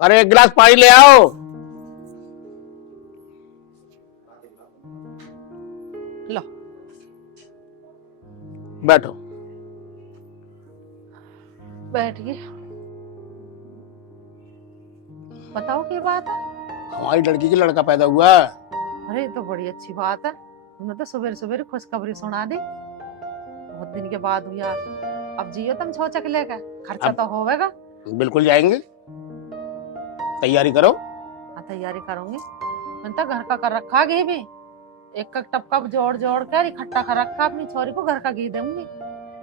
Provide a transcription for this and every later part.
अरे एक गिलास पानी ले आओ। लो बैठो। बैठिए। बताओ क्या बात है। हमारी लड़की के लड़का पैदा हुआ है। अरे ये तो बड़ी अच्छी बात है। तुमने तो सवेरे सवेरे खुशखबरी सुना दी। बहुत दिन के बाद हुआ। अब जियो तुम छोचक लेकर, खर्चा अब तो होवेगा। बिल्कुल जाएंगे, तैयारी करो। हाँ तैयारी करूंगी। मैंने तो घर का कर रखा घी भी। एक एक टपका जोड़ जोड़ कर इकट्ठा कर रखा, अपनी छोरी को घर का घी दूंगी।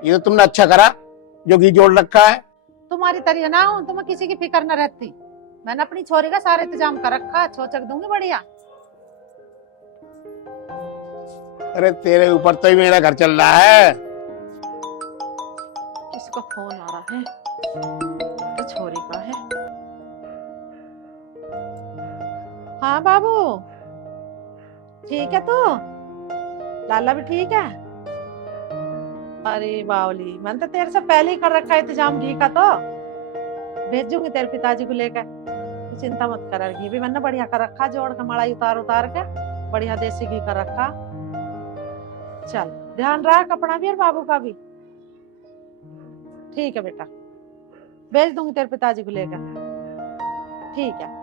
ये तो तुमने अच्छा करा जो घी जोड़ रखा है। तुम्हारी तरह ना हूं, तुम्हें किसी की फिक्र न रहती। मैंने अपनी छोरी का सारा इंतजाम कर रखा, छोचक दूंगी बढ़िया। अरे तेरे ऊपर तो ही मेरा घर चल रहा है। किसका फोन आ रहा है? तो छोरी का है। हाँ बाबू, ठीक है तू? लाला भी ठीक है? अरे बावली, मैंने तो तेरे से पहले ही कर रखा है इंतजाम घी का। तो भेजूंगी तेरे पिताजी को लेकर, तू चिंता मत कर। घी भी मैंने बढ़िया कर रखा, जोड़ का मड़ाई उतार उतार के बढ़िया देसी घी कर रखा। चल ध्यान रख अपना भी और बाबू का भी। ठीक है बेटा, भेज दूंगी तेरे पिताजी को लेकर। ठीक है।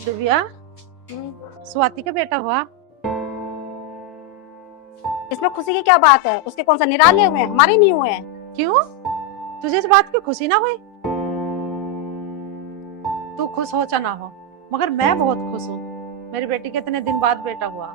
दिव्या, स्वाति का बेटा हुआ। इसमें खुशी की क्या बात है? उसके कौन सा निराले हुए हैं, हमारे नहीं हुए हैं। क्यों? तुझे इस बात की खुशी ना हुई? तू खुश हो चाहे ना हो, मगर मैं बहुत खुश हूँ। मेरी बेटी के इतने दिन बाद बेटा हुआ।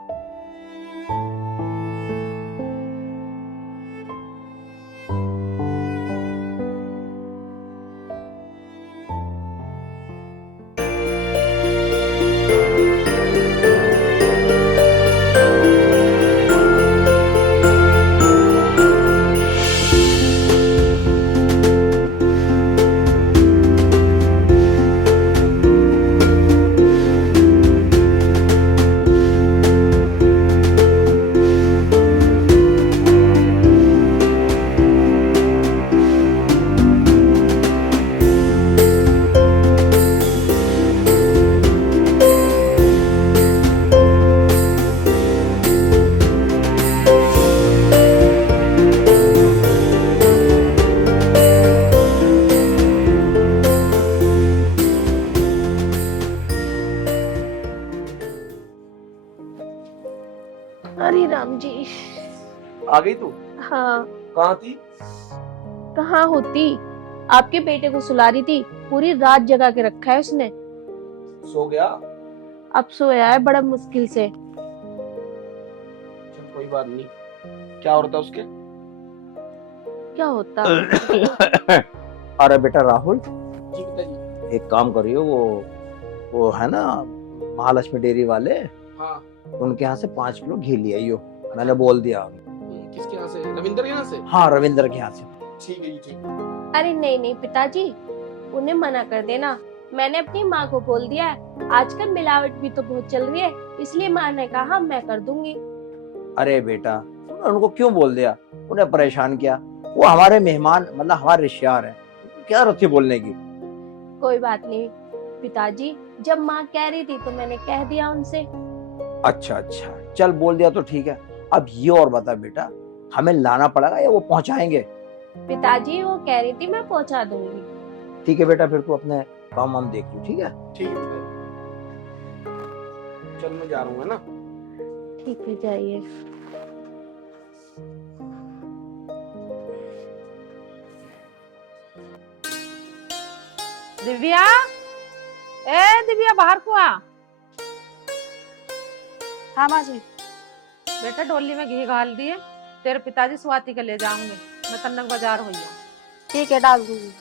अरे राम जी। आ गई तू? हाँ, कहाँ थी? कहाँ होती। आपके बेटे को सुला रही थी, पूरी रात जगा के रखा है उसने। सो गया? अब सोया है बड़ा मुश्किल से। चल कोई बात नहीं। क्या होता उसके? क्या होता? अरे बेटा राहुल, जी पिताजी। एक काम करियो, वो है ना महालक्ष्मी डेयरी वाले, हाँ। उनके यहाँ से 5 किलो घी ले आइयो। मैंने बोल दिया। किसके यहाँ से? रविंदर के यहाँ से? हाँ, रविंदर के यहाँ से। ठीक है जी, ठीक। अरे नहीं नहीं पिताजी, उन्हें मना कर देना। मैंने अपनी माँ को बोल दिया है, आजकल मिलावट भी तो बहुत चल रही है, इसलिए माँ ने कहा मैं कर दूंगी। अरे बेटा, तूने उनको क्यों बोल दिया? उन्हें परेशान किया। वो हमारे मेहमान, मतलब हमारे रिश्तेदार हैं, क्या जरूरत थी बोलने की? कोई बात नहीं पिताजी, जब माँ कह रही थी तो मैंने कह दिया उनसे। अच्छा अच्छा, चल बोल दिया तो ठीक है। अब ये और बता बेटा, हमें लाना पड़ेगा या वो पहुंचाएंगे? पिताजी वो कह रही थी मैं पहुंचा दूंगी। ठीक है बेटा, फिर तू अपने काम वाम देख लो, ठीक है? ठीक है पिताजी। चल मैं जा रहा हूँ, है ना? ठीक है जाइए। दिव्या, ए दिव्या बाहर को आ। हाँ माँ जी। बेटा डोली में घी डाल दिए, तेरे पिताजी स्वाति के ले जाऊंगे। मैं तन्नक बाजार हुई हूँ। ठीक है, डाल दूंगी।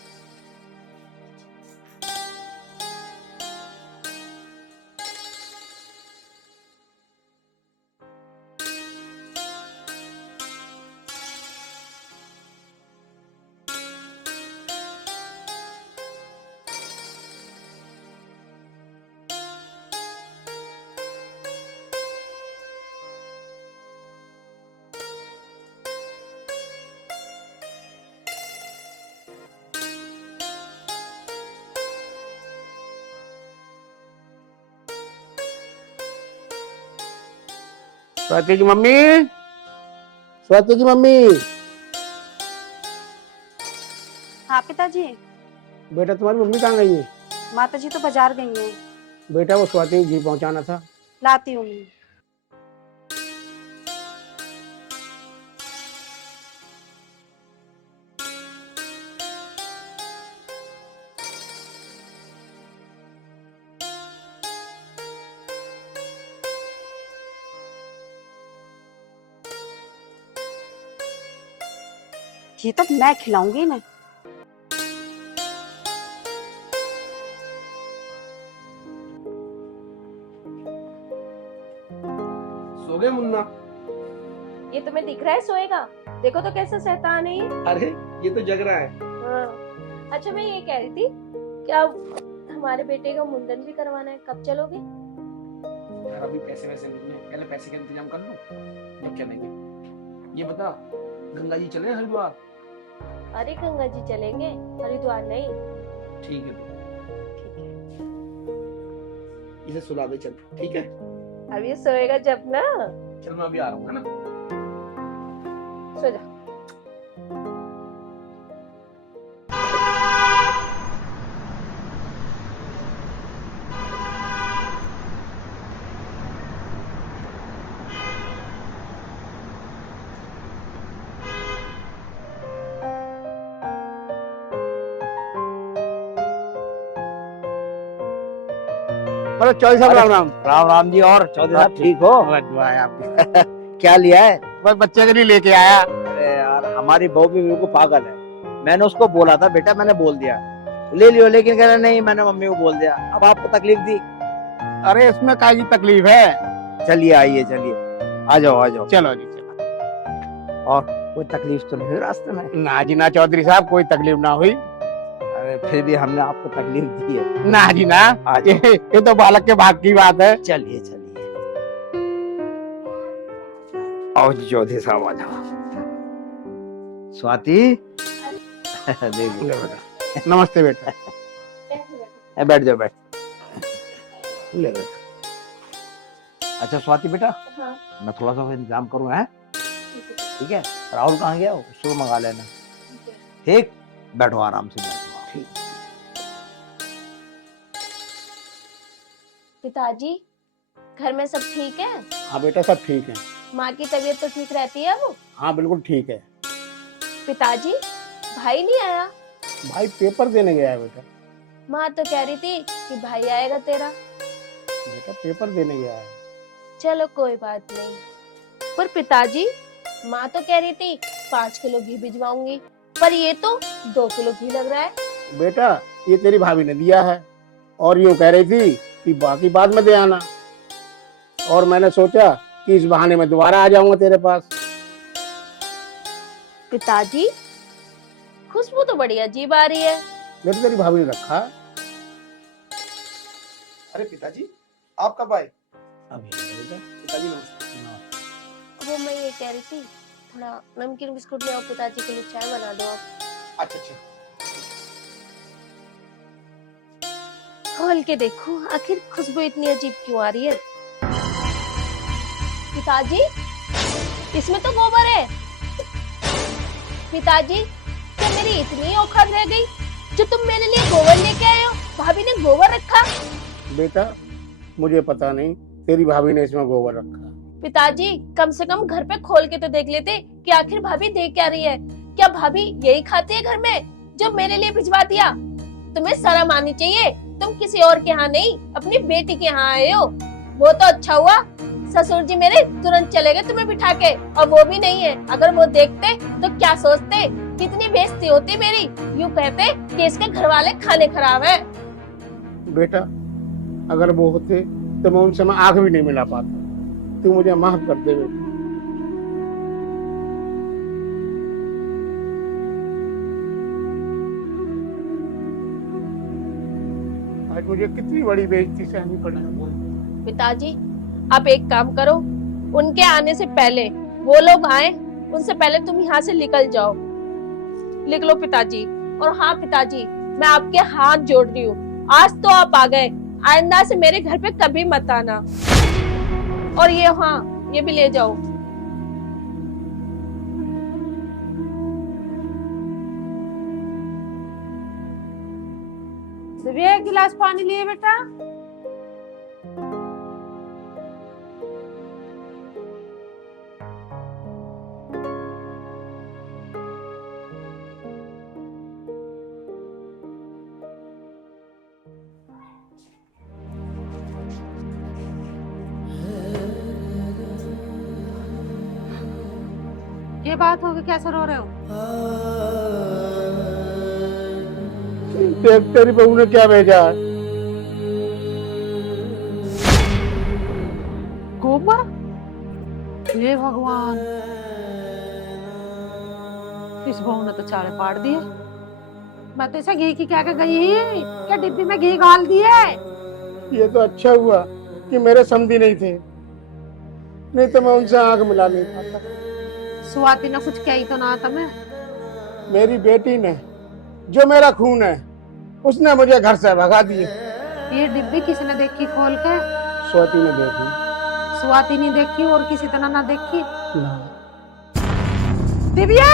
स्वाति की मम्मी, स्वाति की मम्मी। हाँ पिताजी। बेटा तुम्हारी मम्मी कहाँ गई है? माता जी तो बाजार गई हैं। बेटा वो स्वाति को घी पहुंचाना था। लाती हूँ मैं। ये तो मैं खिलाऊंगी ना। सो गए मुन्ना? ये तुम्हें दिख रहा है सोएगा? देखो तो कैसा शैतान है ये। अरे ये तो जग रहा है। हाँ। अच्छा मैं ये कह रही थी, क्या हमारे बेटे का मुंडन भी करवाना है, कब चलोगे? यार अभी पैसे वैसे नहीं है, पहले पैसे का इंतजाम कर लो जब चलेंगे। ये बता, गंगा जी चले हरिद्वार? अरे गंगा जी चलेंगे, हरिद्वार नहीं। ठीक है इसे सुला दे चल, ठीक है? अब ये सोएगा जब ना। चल मैं अभी आ रहा हूँ, है ना? सो जा। अरे चौधरी साहब राम राम। राम राम जी। और चौधरी साहब ठीक हो? दुआ है आपकी। क्या लिया है? बस बच्चे के लिए लेके आया। अरे यार हमारी बहू भी बिल्कुल पागल है। मैंने उसको बोला था बेटा, मैंने बोल दिया ले लियो, लेकिन कह रहा नहीं मैंने मम्मी को बोल दिया। अब आपको तकलीफ दी। अरे इसमें काजी तकलीफ है। चलिए आइए, चलिए आ जाओ आ जाओ। चलो जी चलो। और कोई तकलीफ तो नहीं हुई रास्ते में? ना जी ना चौधरी साहब, कोई तकलीफ ना हुई। अरे फिर भी हमने आपको तकलीफ दी है। ना जी ना, आ जाओ। ये तो बालक के भाग की बात है। चलिए चलिए आओ जी चौधरी साहब आ जाओ। स्वाति देखिए ले बेटा। नमस्ते बेटा। बैठ जाओ बैठ। ले बेटा। अच्छा स्वाति बेटा, हाँ। मैं थोड़ा सा इंतजाम करूँ है? ठीक है। राहुल कहाँ गया? उसको मंगा लेना। ठीक, बैठो आराम से बैठो। पिताजी घर में सब ठीक है? हाँ बेटा सब ठीक है। माँ की तबीयत तो ठीक रहती है अब? हाँ बिल्कुल ठीक है। पिताजी भाई नहीं आया? भाई पेपर देने गया है बेटा। माँ तो कह रही थी कि भाई आएगा तेरा। बेटा पेपर देने गया है। चलो कोई बात नहीं। पर पिताजी माँ तो कह रही थी 5 किलो घी भिजवाऊंगी, पर ये तो 2 किलो घी लग रहा है। बेटा ये तेरी भाभी ने दिया है और यूँ कह रही थी कि बाकी बाद में दे आना, और मैंने सोचा कि इस बहाने में दोबारा आ जाऊंगा तेरे पास। पिताजी खुशबू तो बड़ी अजीब आ रही है। बेटा तेरी भाभी ने रखा। अरे पिताजी आप कब आए? अभी बेटा। पिताजी नमस्ते। वो मैं ये कह रही थी, थोड़ा नमकीन बिस्कुट ले आओ, पिताजी के लिए चाय बना दो आप। अच्छा अच्छा। खोल के देखो आखिर खुशबू इतनी अजीब क्यों आ रही है। पिताजी इसमें तो गोबर है। पिताजी क्या मेरी इतनी औकात रह गई जो तुम मेरे लिए गोबर लेके आए हो? भाभी ने गोबर रखा? बेटा मुझे पता नहीं, तेरी भाभी ने इसमें गोबर रखा। पिताजी कम से कम घर पे खोल के तो देख लेते कि आखिर भाभी देख क्या रही है। क्या भाभी यही खाती है घर में जो मेरे लिए भिजवा दिया? तुम्हें शर्म आनी चाहिए। तुम किसी और के यहाँ नहीं, अपनी बेटी के यहाँ आए हो। वो तो अच्छा हुआ ससुर जी मेरे तुरंत चले गए तुम्हें बिठा के, और वो भी नहीं है। अगर वो देखते तो क्या सोचते, कितनी बेइज्जती होती मेरी। यूँ कहते कि इसके घर वाले खाने खराब है। बेटा अगर वो होते तो मैं उनसे मैं आंख भी नहीं मिला पाता। तू मुझे माफ कर दे बेटा। आज मुझे कितनी बड़ी बेइज्जती सहनी पड़ी। पिताजी आप एक काम करो, उनके आने से पहले वो लोग आए, उनसे पहले तुम यहाँ से निकल जाओ। लिख लो पिताजी। और हाँ पिताजी मैं आपके हाथ जोड़ रही हूँ, आज तो आप आ गए, आइंदा से मेरे घर पे कभी मत आना। और ये हाँ, ये भी ले जाओ। दिव्या एक गिलास पानी लिए बेटा। ये बात होगी, कैसे रो रहे हो? देख तेरी बहू ने क्या भेजा है। गोबर? हे भगवान, इस बहू ने तो चारे पाड़ दिए। मैं तो इसे घी की क्या गई ही, क्या डिब्बी में घी गाल दिए। ये तो अच्छा हुआ कि मेरे समधी नहीं थे, नहीं तो मैं उनसे आंख मिला नहीं पाता। स्वाति ने कुछ कही तो ना तुम्हें? मेरी बेटी ने, जो मेरा खून है, उसने मुझे घर से भगा दिए। ये डिब्बी किसने देखी खोल के? स्वाति ने देखी। स्वाति नहीं देखी और किसी तरह ना देखी। ना। दिव्या,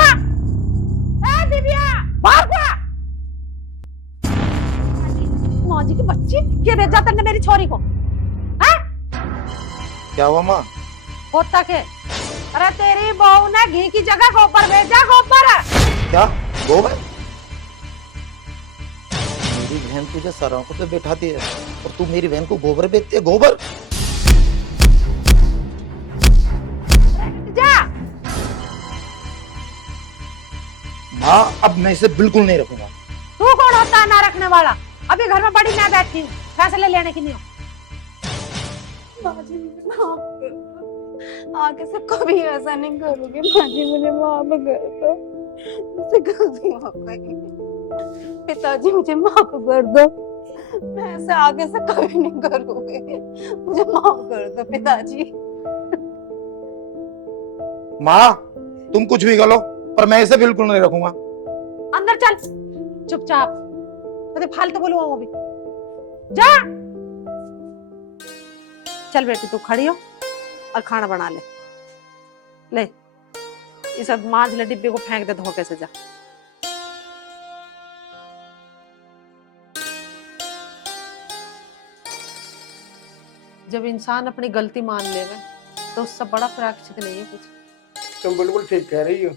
ए दिव्या, बाहर आ। मौजी की बच्ची, क्या भेजा तुमने मेरी छोरी को? हैं? क्या हुआ माँ? होता के? अरे तेरी बहू ने घी की जगह गोबर भेजा, गोबर। क्या गोबर? मेरी बहन तुझे सरांखों पे बैठाती है और तू मेरी बहन को गोबर बेचती है? गोबर? जा। माँ अब मैं इसे बिल्कुल नहीं रखूंगा। तू कौन होता है ना रखने वाला? अभी घर में बड़ी मैं बैठी हूँ, फैसले लेने की नहीं हूँ। आगे से कभी ऐसा नहीं करूंगी माजी, मुझे माफ कर दो, मुझसे गलती हो गई। पिताजी मुझे माफ कर दो, मैं ऐसे आगे से कभी नहीं करूंगी, मुझे माफ कर दो पिताजी। माँ तुम कुछ भी करो पर मैं इसे बिल्कुल नहीं रखूंगा। अंदर चल चुपचाप, कभी फालतू बोलूंगा वो भी। जा चल बेटी, तू खड़ी हो और खाना बना ले। ले इस मांझ ले, डिब्बे को फेंक दे धोखे से। जा। जब इंसान अपनी गलती मान लेवे तो उससे बड़ा प्रायश्चित नहीं है कुछ। तुम बिल्कुल ठीक कह रही हो।